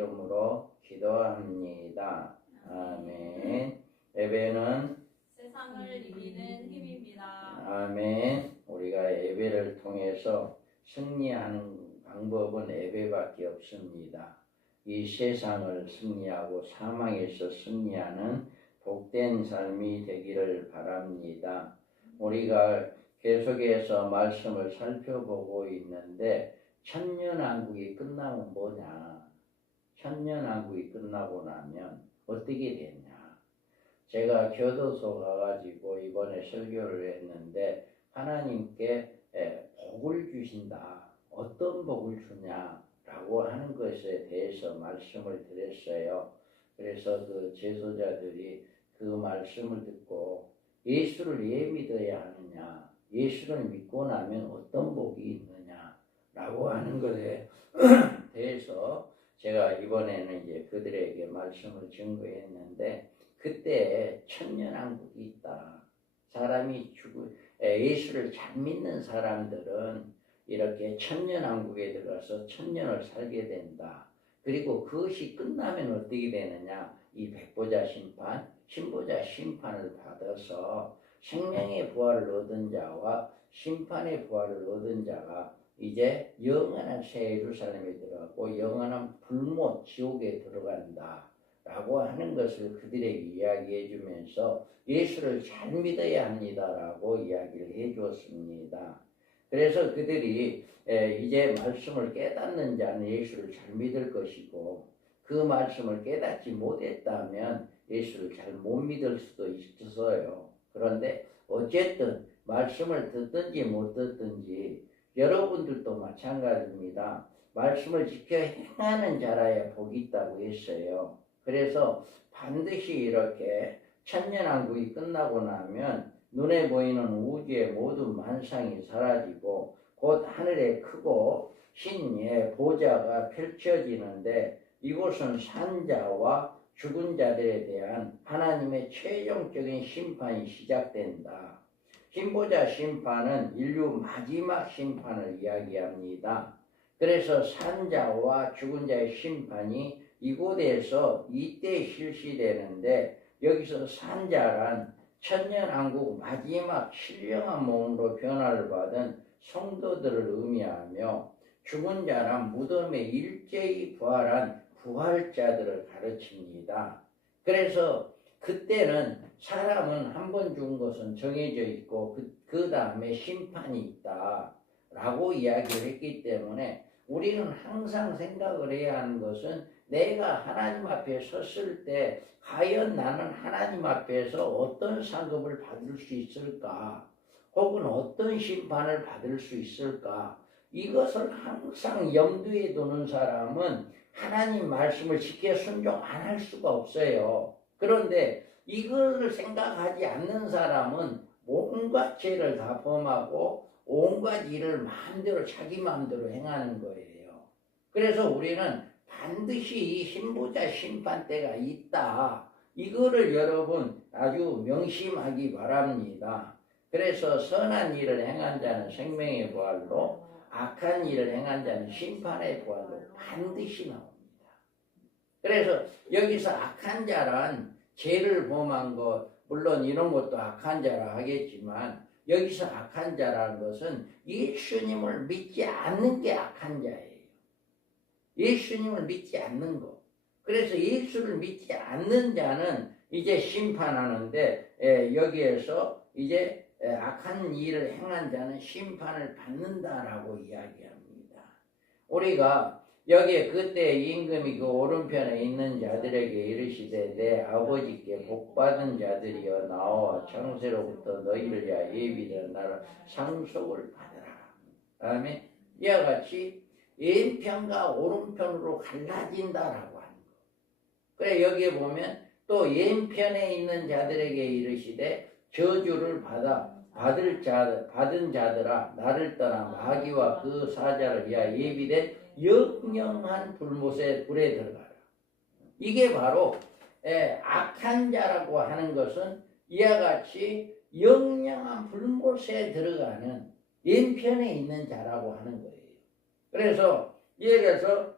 이름으로 기도합니다. 아멘. 예배는 세상을 이기는 힘입니다. 아멘. 우리가 예배를 통해서 승리하는 방법은 예배밖에 없습니다. 이 세상을 승리하고 사망에서 승리하는 복된 삶이 되기를 바랍니다. 우리가 계속해서 말씀을 살펴보고 있는데 천년왕국이 끝나면 뭐냐? 천년왕국이 끝나고 나면 어떻게 되냐? 제가 교도소 가가지고 이번에 설교를 했는데 하나님께 복을 주신다. 어떤 복을 주냐라고 하는 것에 대해서 말씀을 드렸어요. 그래서 그 제소자들이 그 말씀을 듣고 예수를 왜 믿어야 하느냐? 예수를 믿고 나면 어떤 복이 있느냐라고 하는 것에 대해서 제가 이번에는 이제 그들에게 말씀을 증거했는데 그때 천년왕국이 있다. 사람이 예수를 잘 믿는 사람들은 이렇게 천년왕국에 들어가서 천년을 살게 된다. 그리고 그것이 끝나면 어떻게 되느냐? 이 백보자 심판, 신보자 심판을 받아서 생명의 부활을 얻은 자와 심판의 부활을 얻은 자가 이제 영원한 새 예루살렘에 들어가고 영원한 불못 지옥에 들어간다 라고 하는 것을 그들에게 이야기해 주면서 예수를 잘 믿어야 합니다라고 이야기를 해 주었습니다. 그래서 그들이 이제 말씀을 깨닫는 자는 예수를 잘 믿을 것이고 그 말씀을 깨닫지 못했다면 예수를 잘 못 믿을 수도 있어요. 그런데 어쨌든 말씀을 듣든지 못 듣든지 여러분들도 마찬가지입니다. 말씀을 지켜 행하는 자라야 복이 있다고 했어요. 그래서 반드시 이렇게 천년왕국이 끝나고 나면 눈에 보이는 우주의 모든 만상이 사라지고 곧 하늘에 크고 흰 보좌가 펼쳐지는데 이곳은 산자와 죽은 자들에 대한 하나님의 최종적인 심판이 시작된다. 흰보자 심판은 인류 마지막 심판을 이야기합니다. 그래서 산자와 죽은 자의 심판이 이곳에서 이때 실시되는데 여기서 산자란 천년왕국 마지막 신령한 몸으로 변화를 받은 성도들을 의미하며 죽은 자란 무덤에 일제히 부활한 부활자들을 가르칩니다. 그래서 그때는 사람은 한 번 죽은 것은 정해져 있고 그 다음에 심판이 있다 라고 이야기를 했기 때문에 우리는 항상 생각을 해야 하는 것은 내가 하나님 앞에 섰을 때 과연 나는 하나님 앞에서 어떤 상급을 받을 수 있을까? 혹은 어떤 심판을 받을 수 있을까? 이것을 항상 염두에 두는 사람은 하나님 말씀을 지켜 순종 안 할 수가 없어요. 그런데 이걸 생각하지 않는 사람은 온갖 죄를 다 범하고 온갖 일을 마음대로 자기 마음대로 행하는 거예요. 그래서 우리는 반드시 이 흰보자 심판 때가 있다. 이거를 여러분 아주 명심하기 바랍니다. 그래서 선한 일을 행한 자는 생명의 부활로 악한 일을 행한 자는 심판의 부활로 반드시 나옵니다. 그래서 여기서 악한 자란 죄를 범한 것, 물론 이런 것도 악한 자라 하겠지만 여기서 악한 자라는 것은 예수님을 믿지 않는 게 악한 자예요. 예수님을 믿지 않는 것. 그래서 예수를 믿지 않는 자는 이제 심판하는데 여기에서 이제 악한 일을 행한 자는 심판을 받는다라고 이야기합니다. 우리가 여기에 그때 임금이 그 오른편에 있는 자들에게 이르시되 내 아버지께 복받은 자들이여 나와 창세로부터 너희를 위하여 예비된 나라 상속을 받으라. 아멘. 이와 같이 왼편과 오른편으로 갈라진다라고 하는 거. 그래 여기에 보면 또 왼편에 있는 자들에게 이르시되 저주를 받은 자들아 나를 떠나 마귀와 그 사자를 위하여 예비된 영영한 불못에 불에 들어가라. 이게 바로 악한 자라고 하는 것은 이와 같이 영영한 불못에 들어가는 왼편에 있는 자라고 하는 거예요. 그래서 예를 들어서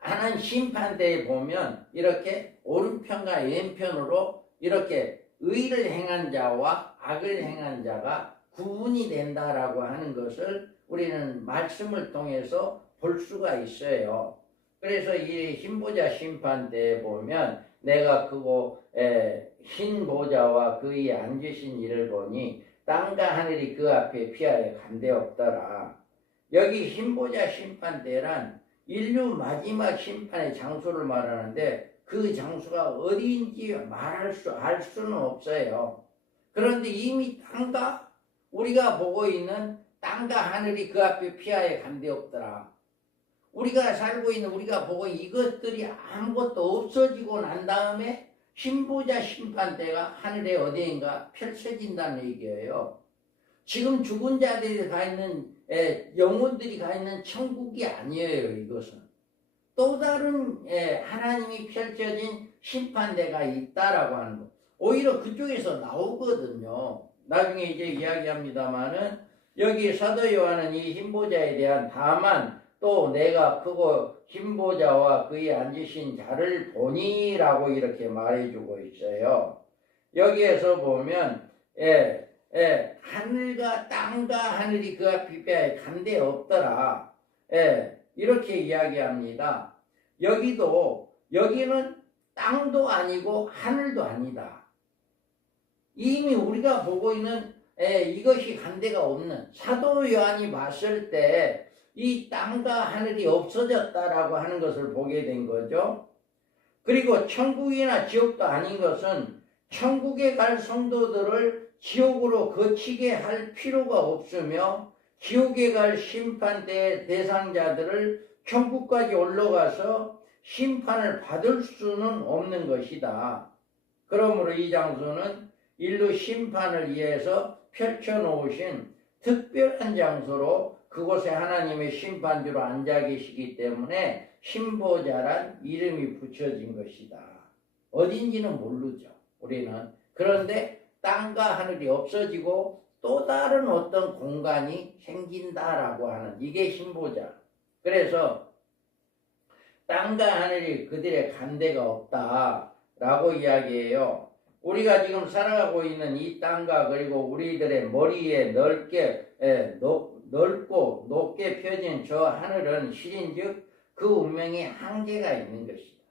하는 심판대에 보면 이렇게 오른편과 왼편으로 이렇게 의를 행한 자와 악을 행한 자가 구분이 된다라고 하는 것을 우리는 말씀을 통해서 볼 수가 있어요. 그래서 이 흰보자 심판대에 보면 내가 그거 흰 보자와 그 위에 앉으신 이를 보니 땅과 하늘이 그 앞에 피하여 간데없더라. 여기 흰보자 심판대란 인류 마지막 심판의 장소를 말하는데 그 장소가 어디인지 알 수는 없어요. 그런데 이미 땅과 우리가 보고 있는 땅과 하늘이 그 앞에 피하여 간데없더라. 우리가 살고 있는 우리가 보고 이것들이 아무것도 없어지고 난 다음에 흰보자 심판대가 하늘에 어디인가 펼쳐진다는 얘기예요. 지금 죽은 자들이 가 있는 영혼들이 가 있는 천국이 아니에요. 이것은 또 다른 하나님이 펼쳐진 심판대가 있다라고 하는 거. 오히려 그쪽에서 나오거든요. 나중에 이제 이야기합니다마는 여기 사도 요한은 이 흰보자에 대한 다만 또 내가 크고 흰보자와 그에 앉으신 자를 보니라고 이렇게 말해주고 있어요. 여기에서 보면 하늘과 땅과 하늘이 그 앞에 간데 없더라. 이렇게 이야기합니다. 여기는 땅도 아니고 하늘도 아니다. 이미 우리가 보고 있는 이것이 간데가 없는 사도 요한이 봤을 때 이 땅과 하늘이 없어졌다라고 하는 것을 보게 된 거죠. 그리고 천국이나 지옥도 아닌 것은 천국에 갈 성도들을 지옥으로 거치게 할 필요가 없으며 지옥에 갈 심판대 대상자들을 천국까지 올라가서 심판을 받을 수는 없는 것이다. 그러므로 이 장소는 인류 심판을 위해서 펼쳐놓으신 특별한 장소로 그곳에 하나님의 심판주로 앉아 계시기 때문에 흰보자란 이름이 붙여진 것이다. 어딘지는 모르죠. 우리는. 그런데 땅과 하늘이 없어지고 또 다른 어떤 공간이 생긴다라고 하는 이게 흰보자. 그래서 땅과 하늘이 그들의 간데가 없다라고 이야기해요. 우리가 지금 살아가고 있는 이 땅과 그리고 우리들의 머리에 넓고 높게 펴진 저 하늘은 실인즉 그 운명에 한계가 있는 것이다.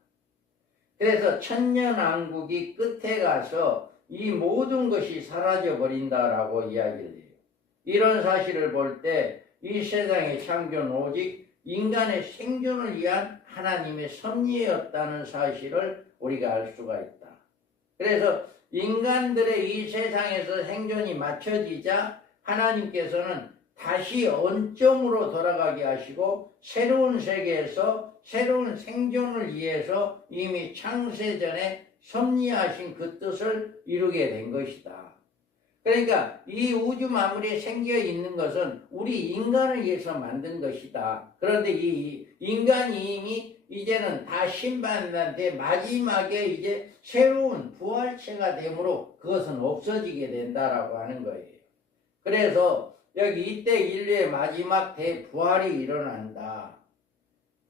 그래서 천년왕국이 끝에 가서 이 모든 것이 사라져 버린다라고 이야기를 해요. 이런 사실을 볼 때 이 세상의 창조는 오직 인간의 생존을 위한 하나님의 섭리였다는 사실을 우리가 알 수가 있다. 그래서 인간들의 이 세상에서 생존이 맞춰지자 하나님께서는 다시 원점으로 돌아가게 하시고 새로운 세계에서 새로운 생존을 위해서 이미 창세전에 섭리하신 그 뜻을 이루게 된 것이다. 그러니까 이 우주 만물이 생겨 있는 것은 우리 인간을 위해서 만든 것이다. 그런데 이 인간이 이미 이제는 다 신받는데 마지막에 이제 새로운 부활체가 되므로 그것은 없어지게 된다라고 하는 거예요. 그래서 여기 이때 인류의 마지막 대부활이 일어난다.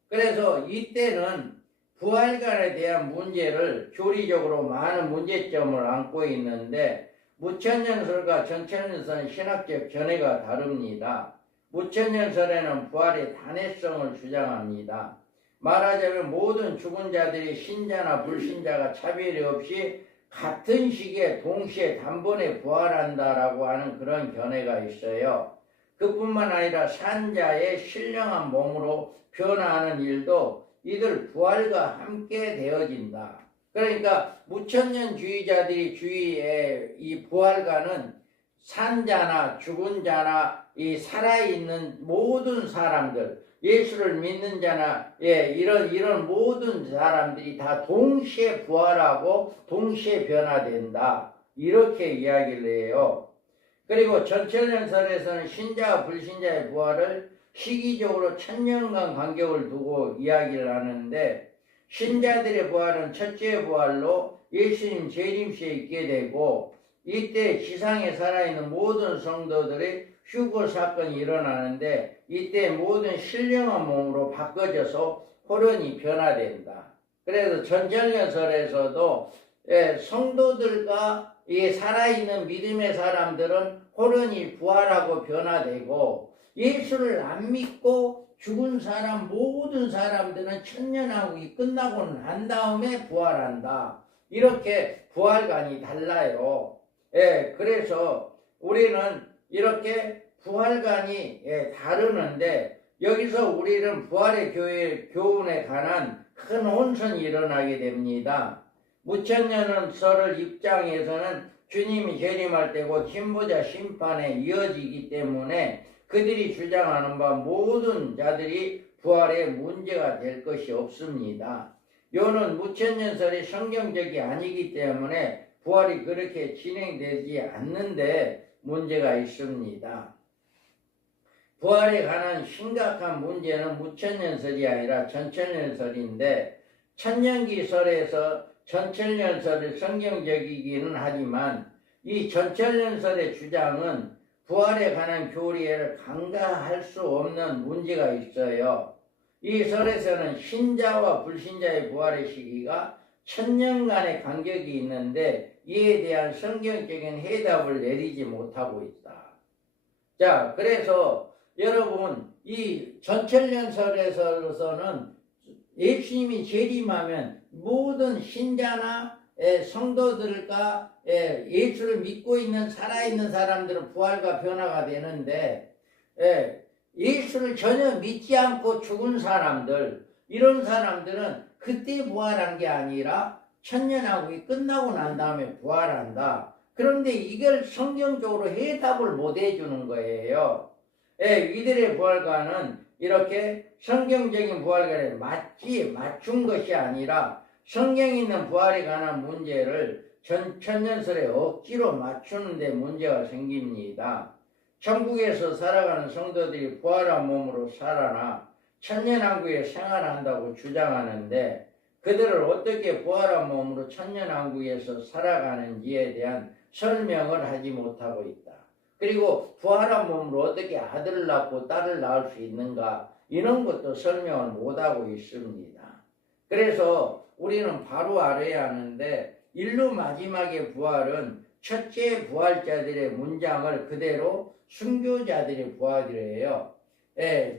그래서 이때는 부활관에 대한 문제를 교리적으로 많은 문제점을 안고 있는데 무천년설과 전천년설은 신학적 견해가 다릅니다. 무천년설에는 부활의 단회성을 주장합니다. 말하자면 모든 죽은 자들이 신자나 불신자가 차별이 없이 같은 시기에 동시에 단번에 부활한다라고 하는 그런 견해가 있어요. 그뿐만 아니라 산자의 신령한 몸으로 변화하는 일도 이들 부활과 함께 되어진다. 그러니까 무천년주의자들이 주의에 이 부활과는 산자나 죽은 자나 이 살아있는 모든 사람들, 예수를 믿는 자나 이런 모든 사람들이 다 동시에 부활하고 동시에 변화된다. 이렇게 이야기를 해요. 그리고 전천년설에서는 신자와 불신자의 부활을 시기적으로 1000년간 간격을 두고 이야기를 하는데 신자들의 부활은 첫째 부활로 예수님 재림시에 있게 되고 이때 지상에 살아있는 모든 성도들의 휴거 사건이 일어나는데 이때 모든 신령한 몸으로 바꿔져서 호련이 변화된다. 그래서 전천년설에서도 성도들과 이 살아있는 믿음의 사람들은 호련이 부활하고 변화되고, 예수를 안 믿고 죽은 사람 모든 사람들은 천년왕국이 끝나고 난 다음에 부활한다. 이렇게 부활관이 달라요. 그래서 우리는 이렇게 부활관이 다르는데, 여기서 우리는 부활의 교훈에 관한 큰 혼선이 일어나게 됩니다. 무천년설을 입장에서는 주님이 재림할 때고 힘보자 심판에 이어지기 때문에 그들이 주장하는 바 모든 자들이 부활에 문제가 될 것이 없습니다. 요는 무천년설이 성경적이 아니기 때문에 부활이 그렇게 진행되지 않는데 문제가 있습니다. 부활에 관한 심각한 문제는 무천년설이 아니라 전천년설인데, 천년기설에서 전천년설이 성경적이기는 하지만 이 전천년설의 주장은 부활에 관한 교리를 간과할 수 없는 문제가 있어요. 이 설에서는 신자와 불신자의 부활의 시기가 천년간의 간격이 있는데 이에 대한 성경적인 해답을 내리지 못하고 있다. 자, 그래서 여러분, 이 전천년설에서는 예수님이 재림하면 모든 신자나 성도들과 예수를 믿고 있는 살아있는 사람들은 부활과 변화가 되는데, 예수를 전혀 믿지 않고 죽은 사람들, 이런 사람들은 그때 부활한 게 아니라 천년왕국이 끝나고 난 다음에 부활한다. 그런데 이걸 성경적으로 해답을 못 해주는 거예요. 이들의 부활과는 이렇게 성경적인 부활과에 맞춘 것이 아니라 성경에 있는 부활에 관한 문제를 천년설에 억지로 맞추는 데 문제가 생깁니다. 천국에서 살아가는 성도들이 부활한 몸으로 살아나 천년왕국에 생활한다고 주장하는데, 그들을 어떻게 부활한 몸으로 천년왕국에서 살아가는지에 대한 설명을 하지 못하고 있다. 그리고 부활한 몸으로 어떻게 아들을 낳고 딸을 낳을 수 있는가, 이런 것도 설명을 못하고 있습니다. 그래서 우리는 바로 알아야 하는데, 인류 마지막의 부활은 첫째 부활자들의 문장을 그대로 순교자들의 부활이래요.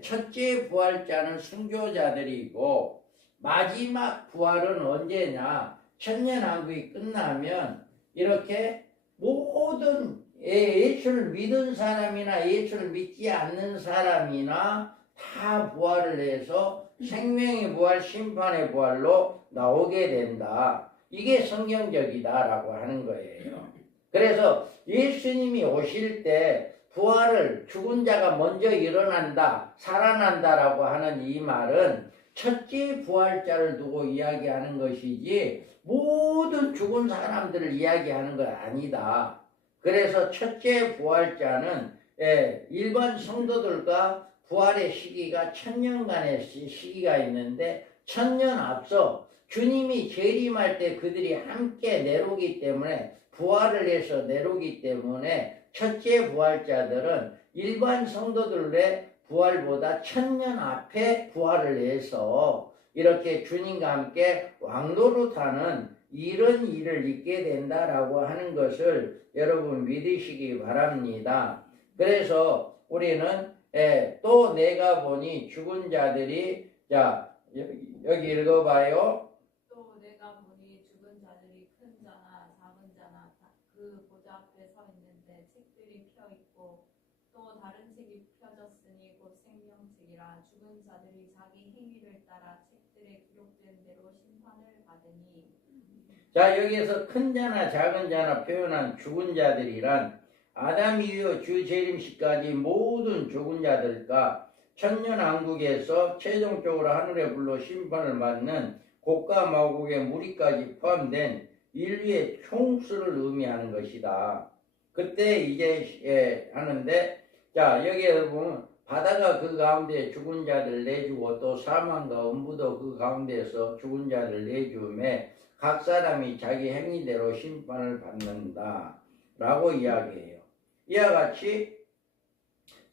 첫째 부활자는 순교자들이고, 마지막 부활은 언제냐? 천년왕국이 끝나면 이렇게 모든 예수를 믿은 사람이나 예수를 믿지 않는 사람이나 다 부활을 해서 생명의 부활, 심판의 부활로 나오게 된다. 이게 성경적이다라고 하는 거예요. 그래서 예수님이 오실 때 부활을, 죽은 자가 먼저 일어난다, 살아난다라고 하는 이 말은 첫째 부활자를 두고 이야기하는 것이지 모든 죽은 사람들을 이야기하는 건 아니다. 그래서 첫째 부활자는 일반 성도들과 부활의 시기가 천년간의 시기가 있는데, 천년 앞서 주님이 재림할 때 그들이 함께 내려오기 때문에, 부활을 해서 내려오기 때문에 첫째 부활자들은 일반 성도들의 부활보다 천년 앞에 부활을 해서 이렇게 주님과 함께 왕노릇하는 이런 일을 있게 된다라고 하는 것을 여러분 믿으시기 바랍니다. 그래서 우리는 또 내가 보니 죽은 자들이, 자 여기 읽어봐요. 또 내가 보니 죽은 자들이 큰 자나 작은 자나 그 보좌 앞에 서 있는데 책들이 펴 있고, 또 다른 책이 펴졌으니 곧 생명책이라. 죽은 자들이 자기 행위를 따라 책들에 기록된 대로 심판을 받으니. 자, 여기에서 큰 자나 작은 자나 표현한 죽은 자들이란 아담 이후 주 재림시까지 모든 죽은 자들과 천년왕국에서 최종적으로 하늘의 불로 심판을 받는 곡과 마곡의 무리까지 포함된 인류의 총수를 의미하는 것이다. 그때 이제 하는데, 자 여기에 보면 바다가 그 가운데 죽은 자들 내주고, 또 사망과 음부도 그 가운데서 죽은 자들 내주매 각 사람이 자기 행위대로 심판을 받는다 라고 이야기해요. 이와 같이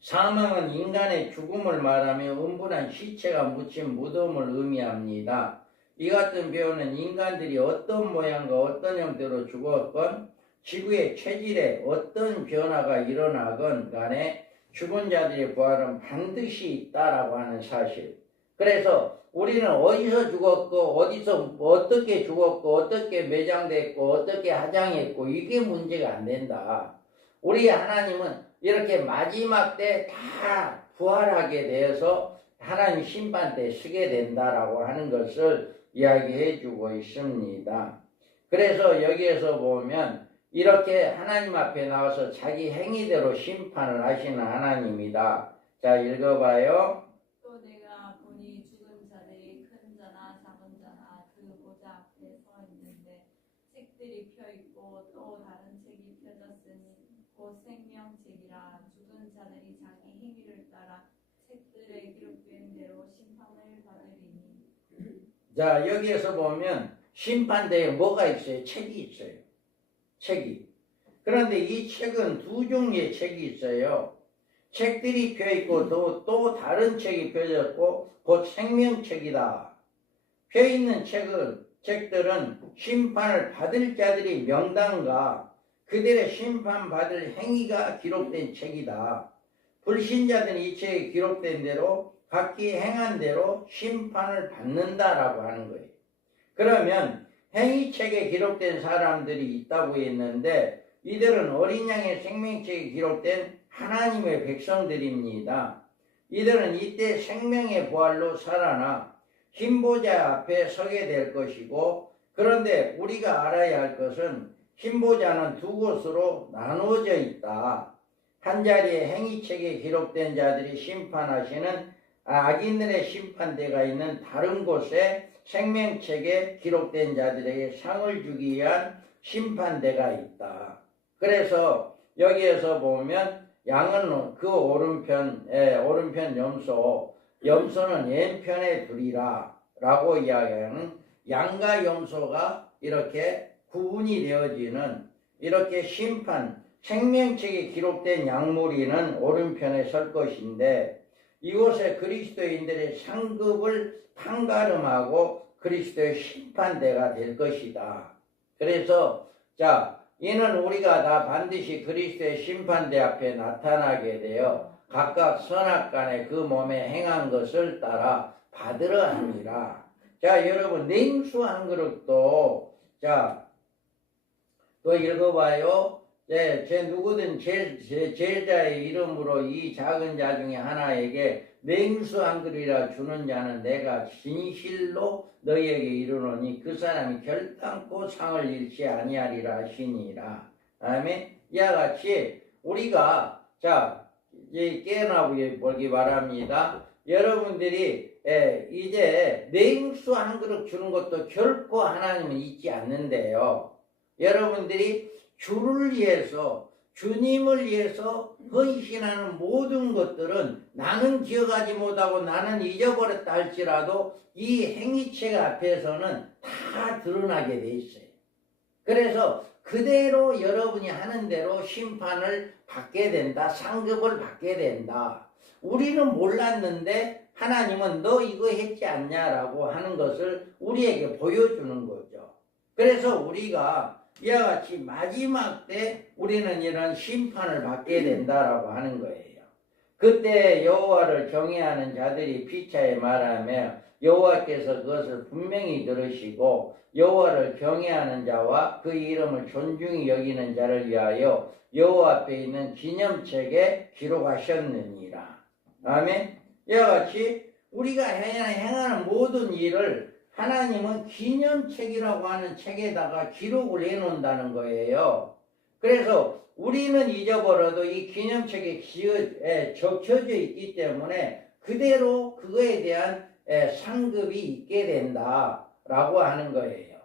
사망은 인간의 죽음을 말하며 음분한 시체가 묻힌 무덤을 의미합니다. 이 같은 표현은 인간들이 어떤 모양과 어떤 형태로 죽었건 지구의 체질에 어떤 변화가 일어나건 간에 죽은 자들의 부활은 반드시 있다라고 하는 사실. 그래서 우리는 어디서 죽었고 어디서 어떻게 죽었고 어떻게 매장됐고 어떻게 하장했고 이게 문제가 안 된다. 우리 하나님은 이렇게 마지막 때 다 부활하게 되어서 하나님 심판 때 서게 된다라고 하는 것을 이야기해 주고 있습니다. 그래서 여기에서 보면 이렇게 하나님 앞에 나와서 자기 행위대로 심판을 하시는 하나님이다. 자, 읽어봐요. 또 내가 보니 죽은 자들이 큰 자나 작은 자나 그 보좌 앞에 서 있는데 책들이 펴 있고 또 다른 책이 펴졌으니 곧 생명책이라 죽은 자들이 자기 행위를 따라 책들에 기록된 대로 심판을 받으리니. 자, 여기에서 보면 심판대에 뭐가 있어요? 책이 있어요. 책이. 그런데 이 책은 두 종류의 책이 있어요. 책들이 펴있고 또 다른 책이 펴졌고 곧 생명책이다. 펴있는 책들은 심판을 받을 자들의 명단과 그들의 심판받을 행위가 기록된 책이다. 불신자들은 이 책에 기록된 대로 각기 행한 대로 심판을 받는다라고 하는 거예요. 그러면 행위책에 기록된 사람들이 있다고 했는데 이들은 어린 양의 생명책에 기록된 하나님의 백성들입니다. 이들은 이때 생명의 부활로 살아나 흰보좌 앞에 서게 될 것이고, 그런데 우리가 알아야 할 것은 흰보좌는 두 곳으로 나누어져 있다. 한 자리에 행위책에 기록된 자들이 심판하시는 악인들의 심판대가 있는 다른 곳에 생명책에 기록된 자들에게 상을 주기 위한 심판대가 있다. 그래서 여기에서 보면 양은 그 오른편 염소는 왼편에 두리라 라고 이야기하는 양과 염소가 이렇게 구분이 되어지는 이렇게 생명책에 기록된 양무리는 오른편에 설 것인데 이곳에 그리스도인들의 상급을 판가름하고 그리스도의 심판대가 될 것이다. 그래서 이는 우리가 다 반드시 그리스도의 심판대 앞에 나타나게 되어 각각 선악간에 그 몸에 행한 것을 따라 받으러 합니다. 여러분 냉수 한 그릇도 또 읽어봐요. 누구든 제자의 이름으로 이 작은 자 중에 하나에게 냉수 한 그릇이라 주는 자는 내가 진실로 너희에게 이르노니 그 사람이 결단코 상을 잃지 아니하리라 하시니라. 아멘. 이와 같이 우리가 이제 깨어나 보기 바랍니다. 여러분들이 이제 냉수 한 그릇 주는 것도 결코 하나님은 잊지 않는데요. 여러분들이 주를 위해서 주님을 위해서 헌신하는 모든 것들은 나는 기억하지 못하고 나는 잊어버렸다 할지라도 이 행위책 앞에서는 다 드러나게 돼 있어요. 그래서 그대로 여러분이 하는 대로 심판을 받게 된다. 상급을 받게 된다. 우리는 몰랐는데 하나님은 너 이거 했지 않냐라고 하는 것을 우리에게 보여주는 거죠. 그래서 우리가 이와 같이 마지막 때 우리는 이런 심판을 받게 된다라고 하는 거예요. 그때 여호와를 경외하는 자들이 피차에 말하며 여호와께서 그것을 분명히 들으시고 여호와를 경외하는 자와 그 이름을 존중히 여기는 자를 위하여 여호와 앞에 있는 기념책에 기록하셨느니라. 아멘. 이와 같이 우리가 행하는 모든 일을 하나님은 기념책이라고 하는 책에다가 기록을 해놓는다는 거예요. 그래서 우리는 잊어버려도 이 기념책에 적혀져 있기 때문에 그대로 그거에 대한 상급이 있게 된다라고 하는 거예요.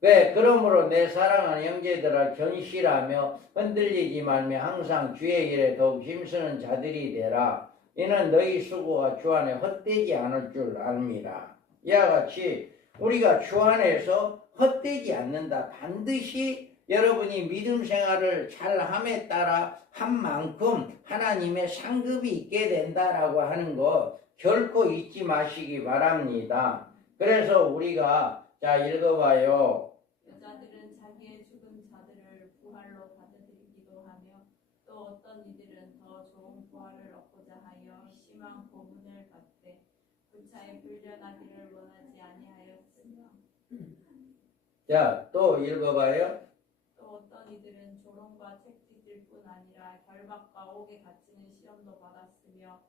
그러므로 내 사랑하는 형제들아 견실하며 흔들리지 말며 항상 주의 일에 더욱 힘쓰는 자들이 되라. 이는 너희 수고가 주 안에 헛되지 않을 줄 압니다. 이와 같이 우리가 주 안에서 헛되지 않는다. 반드시 여러분이 믿음 생활을 잘 함에 따라 한 만큼 하나님의 상급이 있게 된다라고 하는 거 결코 잊지 마시기 바랍니다. 그래서 우리가 자 읽어봐요. 여자들은 자기의 죽은 자들을 부활로 받아들이기도 하며 또 어떤 이들은 더 좋은 부활을 얻고자 하여 심한 고문을 받되 부차에 불려나기를 원하지 아니하였으며 자 또 읽어봐요. 또 어떤 이들은 조롱과 책짓일 뿐 아니라 결박과 옥에 갇히는 시험도 받았으며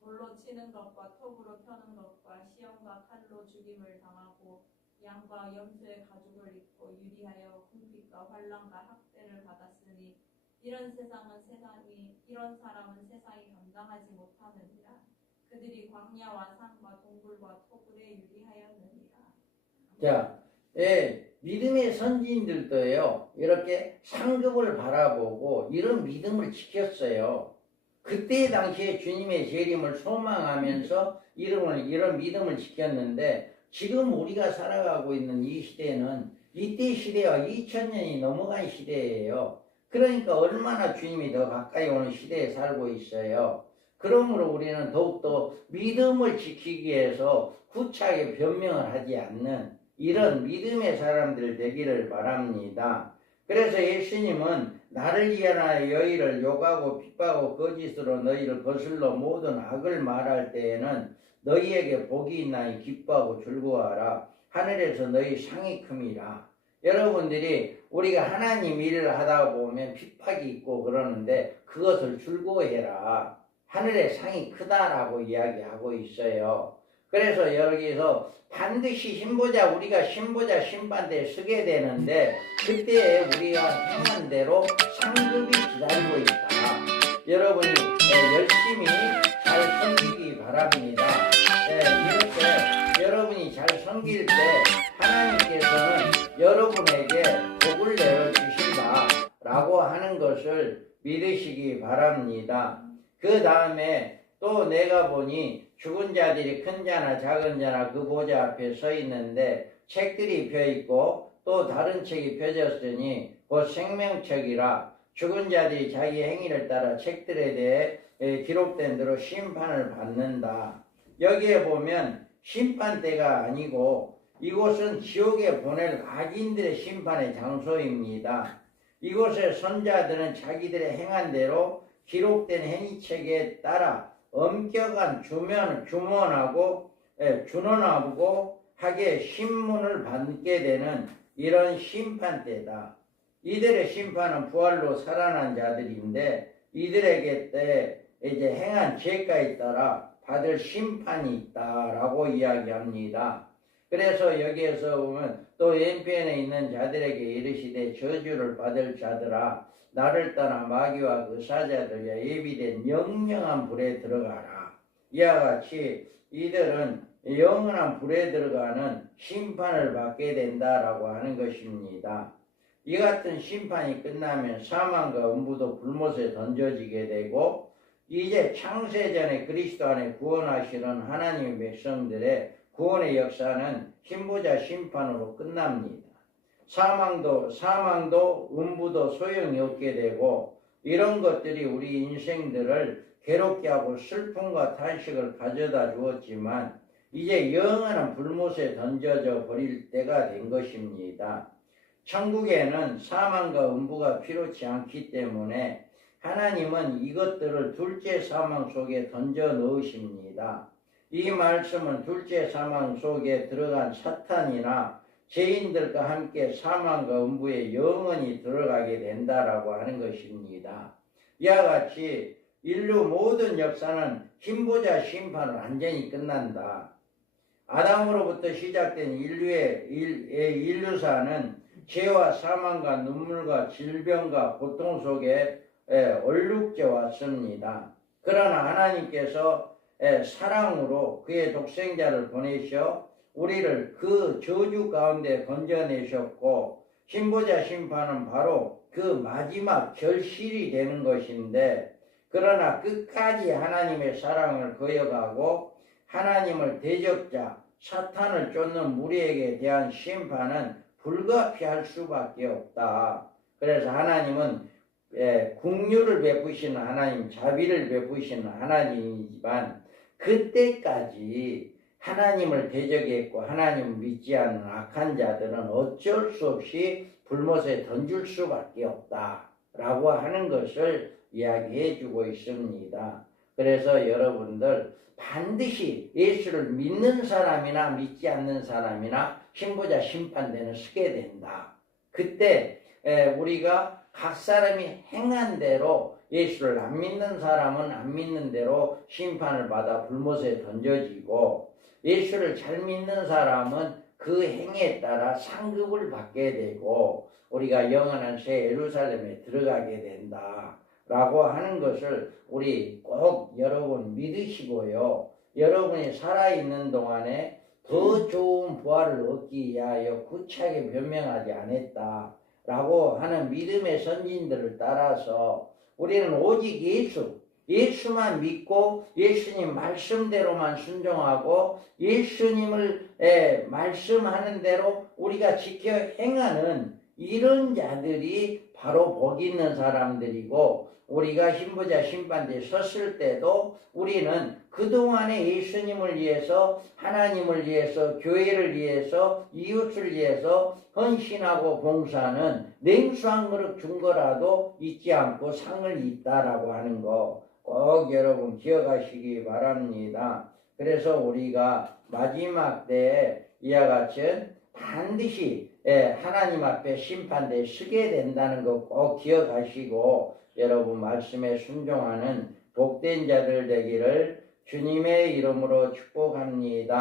돌로 치는 것과 톱으로 펴는 것과 시험과 칼로 죽임을 당하고 양과 염소의 가죽을 입고 유리하여 궁핍과 환난과 학대를 받았으니 이런 사람은 세상이 감당하지 못하느니라. 그들이 광야와 산과 동굴과 토굴에 유리하였느니라. 자, 믿음의 선지인들도요, 이렇게 상급을 바라보고 이런 믿음을 지켰어요. 그때 당시에 주님의 재림을 소망하면서 이런 믿음을 지켰는데, 지금 우리가 살아가고 있는 이 시대는 이때 시대와 2000년이 넘어간 시대예요. 그러니까 얼마나 주님이 더 가까이 오는 시대에 살고 있어요. 그러므로 우리는 더욱더 믿음을 지키기 위해서 구차하게 변명을 하지 않는 이런 믿음의 사람들 되기를 바랍니다. 그래서 예수님은 나를 위하여 너희를 욕하고 핍박하고 거짓으로 너희를 거슬러 모든 악을 말할 때에는 너희에게 복이 있나니 기뻐하고 즐거워하라. 하늘에서 너희 상이 큼이라. 여러분들이 우리가 하나님 일을 하다 보면 핍박이 있고 그러는데 그것을 즐거워해라. 하늘의 상이 크다라고 이야기하고 있어요. 그래서 여기서 반드시 우리가 신보자 심판대에 서게 되는데 그때 우리가 행한 대로 상급이 기다리고 있다. 여러분이 열심히 잘 섬기기 바랍니다. 이렇게 여러분이 잘 섬길 때 하나님께서는 여러분에게 복을 내려주신다 라고 하는 것을 믿으시기 바랍니다. 그 다음에 또 내가 보니 죽은 자들이 큰 자나 작은 자나 그 보좌 앞에 서 있는데 책들이 펴있고 또 다른 책이 펴졌으니 곧 생명책이라. 죽은 자들이 자기 행위를 따라 책들에 대해 기록된 대로 심판을 받는다. 여기에 보면 심판대가 아니고 이곳은 지옥에 보낼 악인들의 심판의 장소입니다. 이곳의 선자들은 자기들의 행한 대로 기록된 행위책에 따라 엄격한 준원하고 하게 신문을 받게 되는 이런 심판대다. 이들의 심판은 부활로 살아난 자들인데 이들에게 이제 행한 죄가에 따라 받을 심판이 있다라고 이야기합니다. 그래서 여기에서 보면 또 왼편에 있는 자들에게 이르시되 저주를 받을 자들아 나를 떠나 마귀와 그 사자들과 예비된 영영한 불에 들어가라. 이와 같이 이들은 영원한 불에 들어가는 심판을 받게 된다라고 하는 것입니다. 이 같은 심판이 끝나면 사망과 음부도 불못에 던져지게 되고 이제 창세전에 그리스도 안에 구원하시는 하나님의 백성들의 구원의 역사는 신보자 심판으로 끝납니다. 사망도 음부도 소용이 없게 되고 이런 것들이 우리 인생들을 괴롭게 하고 슬픔과 탄식을 가져다 주었지만 이제 영원한 불못에 던져져 버릴 때가 된 것입니다. 천국에는 사망과 음부가 필요치 않기 때문에 하나님은 이것들을 둘째 사망 속에 던져 넣으십니다. 이 말씀은 둘째 사망 속에 들어간 사탄이나 죄인들과 함께 사망과 음부에 영원히 들어가게 된다라고 하는 것입니다. 이와 같이 인류 모든 역사는 흰보자 심판으로 완전히 끝난다. 아담으로부터 시작된 인류사는 죄와 사망과 눈물과 질병과 고통 속에 얼룩져 왔습니다. 그러나 하나님께서 사랑으로 그의 독생자를 보내셔 우리를 그 저주 가운데 건져내셨고 신보자 심판은 바로 그 마지막 결실이 되는 것인데 그러나 끝까지 하나님의 사랑을 거역하고 하나님을 대적자 사탄을 쫓는 무리에게 대한 심판은 불가피할 수밖에 없다. 그래서 하나님은 긍휼을 베푸시는 하나님, 자비를 베푸시는 하나님이지만 그때까지 하나님을 대적했고 하나님을 믿지 않는 악한 자들은 어쩔 수 없이 불못에 던질 수밖에 없다라고 하는 것을 이야기해 주고 있습니다. 그래서 여러분들 반드시 예수를 믿는 사람이나 믿지 않는 사람이나 신부자 심판대는 서게 된다. 그때 우리가 각 사람이 행한 대로 예수를 안 믿는 사람은 안 믿는 대로 심판을 받아 불못에 던져지고 예수를 잘 믿는 사람은 그 행위에 따라 상급을 받게 되고 우리가 영원한 새 예루살렘에 들어가게 된다 라고 하는 것을 우리 꼭 여러분 믿으시고요. 여러분이 살아있는 동안에 더 좋은 부활을 얻기 위하여 구차하게 변명하지 않았다 라고 하는 믿음의 선진들을 따라서 우리는 오직 예수만 믿고 예수님 말씀대로만 순종하고 예수님을 말씀하는 대로 우리가 지켜 행하는 이런 자들이 바로 복 있는 사람들이고 우리가 신부자 심판대에 섰을 때도 우리는 그동안에 예수님을 위해서 하나님을 위해서 교회를 위해서 이웃을 위해서 헌신하고 봉사하는 냉수 한 그릇 준 거라도 잊지 않고 상을 잇다라고 하는 거 꼭 여러분 기억하시기 바랍니다. 그래서 우리가 마지막 때에 이와 같이 반드시 하나님 앞에 심판대에 서게 된다는 거 꼭 기억하시고 여러분 말씀에 순종하는 복된 자들 되기를 주님의 이름으로 축복합니다.